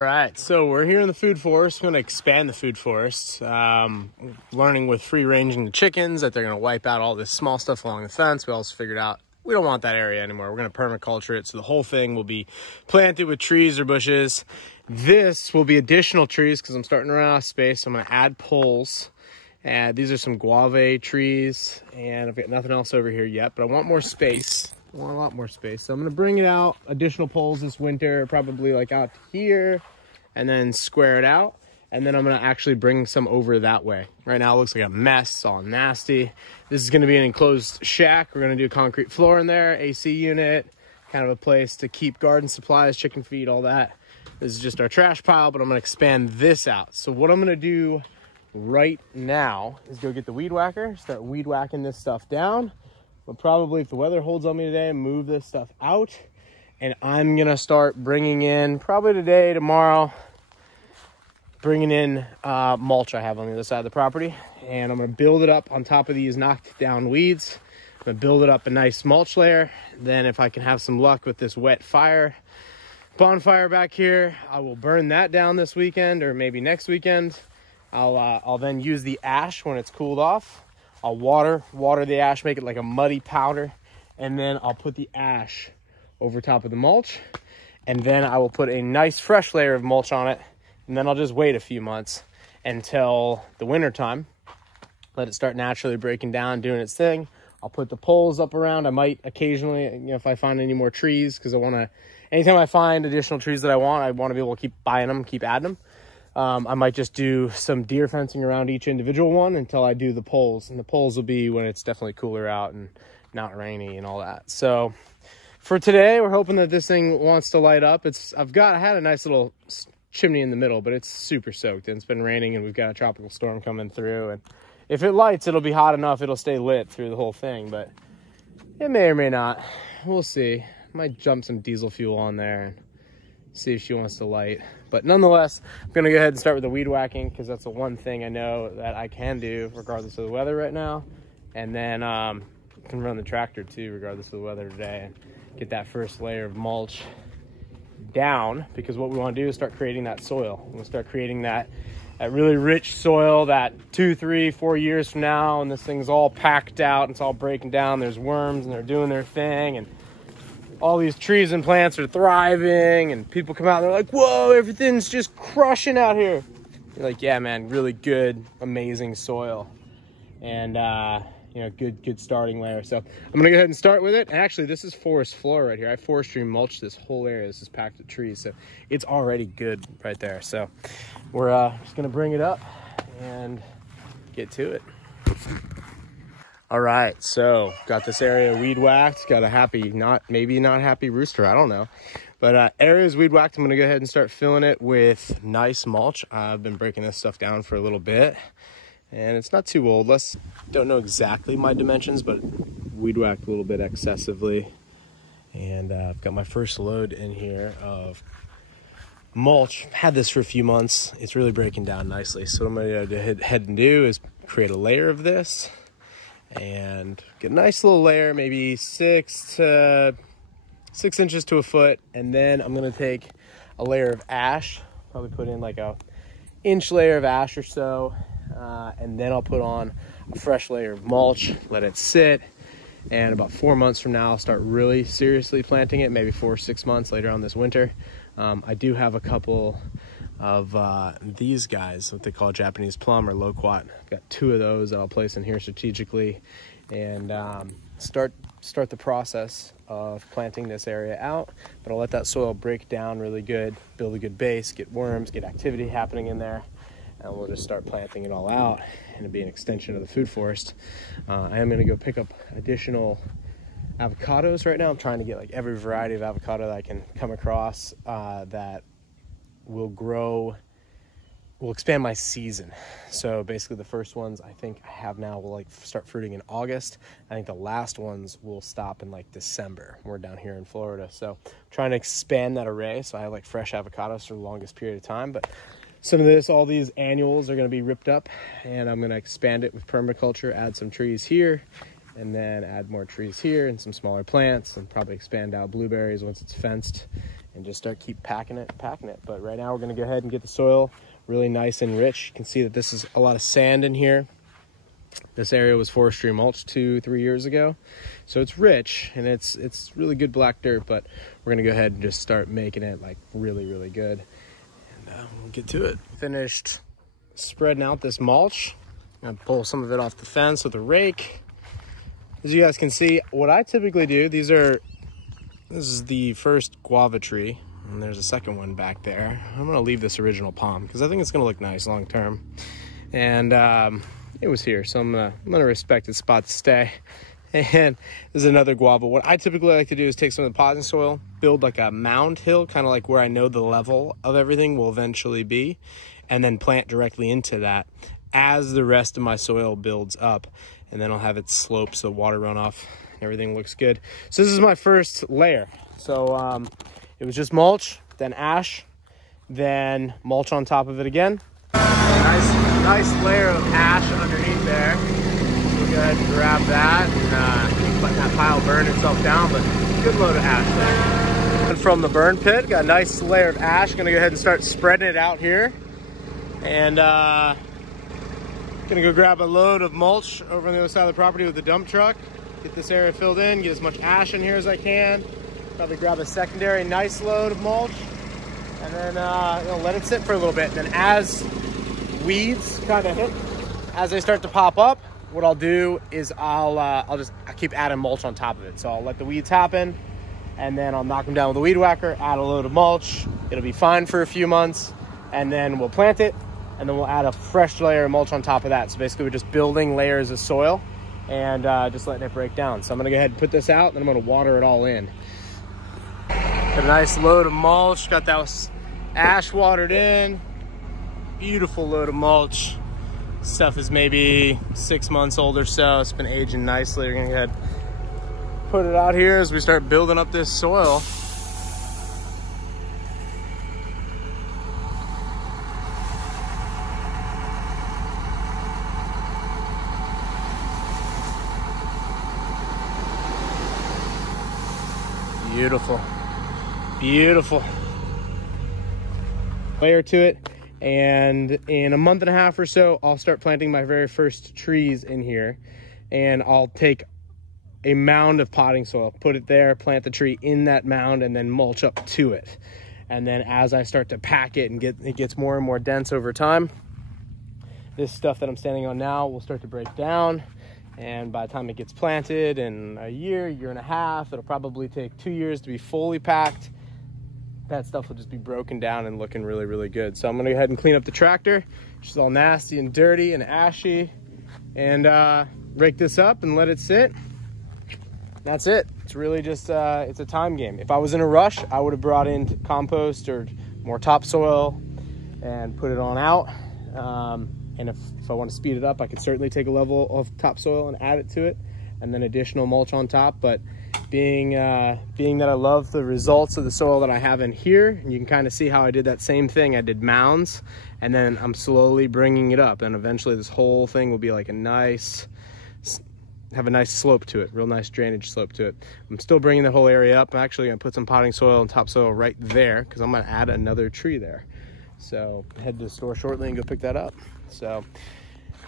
All right, so we're here in the food forest. We're going to expand the food forest, learning with free ranging the chickens that they're going to wipe out all this small stuff along the fence. We also figured out we don't want that area anymore. We're going to permaculture it, so the whole thing will be planted with trees or bushes. This will be additional trees because I'm starting to run out of space. So I'm going to add poles. And these are some guava trees, and I've got nothing else over here yet, but I want more space. I want a lot more space. So I'm going to bring it out, additional poles this winter, probably like out here, and then square it out. And then I'm going to actually bring some over that way. Right now it looks like a mess, all nasty. This is going to be an enclosed shack. We're going to do a concrete floor in there, AC unit, kind of a place to keep garden supplies, chicken feed, all that. This is just our trash pile, but I'm going to expand this out. So what I'm going to do right now is go get the weed whacker, start weed whacking this stuff down. But probably if the weather holds on me today, move this stuff out. And I'm going to start bringing in, probably today, tomorrow, bringing in mulch I have on the other side of the property. And I'm going to build it up on top of these knocked down weeds. I'm going to build it up a nice mulch layer. Then if I can have some luck with this wet bonfire back here, I will burn that down this weekend or maybe next weekend. I'll then use the ash when it's cooled off. I'll water the ash, make it like a muddy powder, and then I'll put the ash over top of the mulch, and then I will put a nice fresh layer of mulch on it, and then I'll just wait a few months until the winter time. Let it start naturally breaking down, doing its thing. I'll put the poles up around. I might occasionally, if I find any more trees, because anytime I find additional trees that I want to be able to keep buying them, keep adding them. I might just do some deer fencing around each individual one until I do the poles. And the poles will be when it's definitely cooler out and not rainy and all that. So for today, we're hoping that this thing wants to light up. I had a nice little chimney in the middle, but it's super soaked and it's been raining and we've got a tropical storm coming through. And if it lights, it'll be hot enough. It'll stay lit through the whole thing, but it may or may not. We'll see. Might jump some diesel fuel on there and see if she wants to light. But nonetheless, I'm gonna go ahead and start with the weed whacking because that's the one thing I know that I can do regardless of the weather right now. And then I can run the tractor too regardless of the weather today and get that first layer of mulch down, because what we want to do is start creating that soil. We'll start creating that really rich soil that 2, 3, 4 years from now, and this thing's all packed out and it's all breaking down, there's worms and they're doing their thing, and all these trees and plants are thriving, and people come out and they're like, whoa, everything's just crushing out here. You're like, yeah, man, really good, amazing soil. And, good starting layer. So I'm gonna go ahead and start with it. And actually, this is forest floor right here. I forestry mulched this whole area. This is packed with trees. So it's already good right there. So we're just gonna bring it up and get to it. All right, so got this area weed whacked, got a maybe not happy rooster, I don't know. But area's weed whacked. I'm gonna go ahead and start filling it with nice mulch. I've been breaking this stuff down for a little bit and it's not too old. Don't know exactly my dimensions, but weed whacked a little bit excessively. And I've got my first load in here of mulch. Had this for a few months. It's really breaking down nicely. So what I'm gonna go ahead and do is create a layer of this and get a nice little layer, maybe 6 inches to a foot. And then I'm gonna take a layer of ash, probably put in like a inch layer of ash or so. And then I'll put on a fresh layer of mulch, let it sit. And about 4 months from now, I'll start really seriously planting it, maybe 4 or 6 months later on this winter. I do have a couple of these guys, what they call Japanese plum or loquat. I've got 2 of those that I'll place in here strategically and start the process of planting this area out. But I'll let that soil break down really good, build a good base, get worms, get activity happening in there, and we'll just start planting it all out, and it'll be an extension of the food forest. I am going to go pick up additional avocados right now. I'm trying to get like every variety of avocado that I can come across that will expand my season. So basically the first ones I think I have now will like start fruiting in August. I think the last ones will stop in like December. We're down here in Florida. So I'm trying to expand that array so I have like fresh avocados for the longest period of time. But all these annuals are going to be ripped up, and I'm going to expand it with permaculture, add some trees here, and then add more trees here and some smaller plants, and probably expand out blueberries once it's fenced and just keep packing it. But right now we're gonna go ahead and get the soil really nice and rich. You can see that this is a lot of sand in here. This area was forestry mulch 2-3 years ago. So it's rich and it's really good black dirt, but we're gonna go ahead and just start making it like really, really good. And we'll get to it. Finished spreading out this mulch. I'm gonna pull some of it off the fence with a rake. As you guys can see, what I typically do, this is the first guava tree, and there's a second one back there. I'm gonna leave this original palm because I think it's gonna look nice long term. And it was here, so I'm gonna respect its spot to stay. And there's another guava. What I typically like to do is take some of the potting soil, build like a mound hill, kind of like where I know the level of everything will eventually be, and then plant directly into that as the rest of my soil builds up. And then I'll have it slope so water runoff and everything looks good. So this is my first layer. So it was just mulch, then ash, then mulch on top of it again. Nice layer of ash underneath there. We'll go ahead and grab that and let that pile burn itself down, but good load of ash there. And from the burn pit, got a nice layer of ash. Gonna go ahead and start spreading it out here. And gonna go grab a load of mulch over on the other side of the property with the dump truck. Get this area filled in, get as much ash in here as I can. Probably grab a secondary nice load of mulch, and then let it sit for a little bit. And then as weeds kind of hit, as they start to pop up, what I'll do is I'll keep adding mulch on top of it. So I'll let the weeds happen, and then I'll knock them down with a weed whacker, add a load of mulch. It'll be fine for a few months, and then we'll plant it, and then we'll add a fresh layer of mulch on top of that. So basically we're just building layers of soil and just letting it break down. So I'm gonna go ahead and put this out, and then I'm gonna water it all in. Got a nice load of mulch, got that ash watered in. Beautiful load of mulch. Stuff is maybe 6 months old or so. It's been aging nicely. We're gonna go ahead and put it out here as we start building up this soil. Beautiful, beautiful. Layer to it, and in a month and a half or so, I'll start planting my very first trees in here, and I'll take a mound of potting soil, put it there, plant the tree in that mound, and then mulch up to it. And then as I start to pack it and it gets more and more dense over time, this stuff that I'm standing on now will start to break down. And by the time it gets planted in a year and a half, it'll probably take 2 years to be fully packed. That stuff will just be broken down and looking really, really good. So I'm gonna go ahead and clean up the tractor, which is all nasty and dirty and ashy, and rake this up and let it sit. That's it. It's really just, it's a time game. If I was in a rush, I would have brought in compost or more topsoil and put it on out. And if I want to speed it up, I could certainly take a level of topsoil and add it to it, and then additional mulch on top. But being that I love the results of the soil that I have in here, and you can kind of see how I did that same thing. I did mounds, and then I'm slowly bringing it up, and eventually this whole thing will be like have a nice slope to it, real nice drainage slope to it. I'm still bringing the whole area up. I'm actually going to put some potting soil and topsoil right there because I'm going to add another tree there. So head to the store shortly and go pick that up. So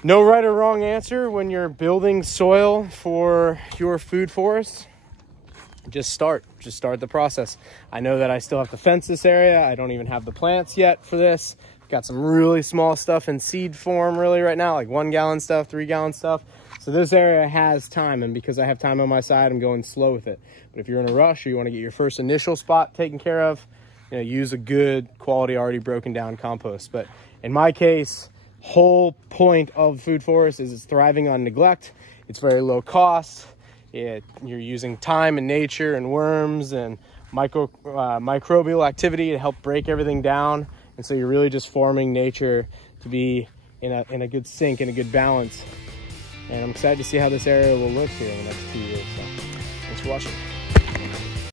no right or wrong answer when you're building soil for your food forest. Just start the process. I know that I still have to fence this area. I don't even have the plants yet for this. Got some really small stuff in seed form really right now, like 1 gallon stuff, 3 gallon stuff. So this area has time, and because I have time on my side, I'm going slow with it. But if you're in a rush or you want to get your first initial spot taken care of, use a good quality, already broken down compost. But in my case, whole point of food forest is it's thriving on neglect. It's very low cost. You're using time and nature and worms and microbial activity to help break everything down. And so you're really just forming nature to be in a good sync and a good balance. And I'm excited to see how this area will look here in the next 2 years. So thanks for watching.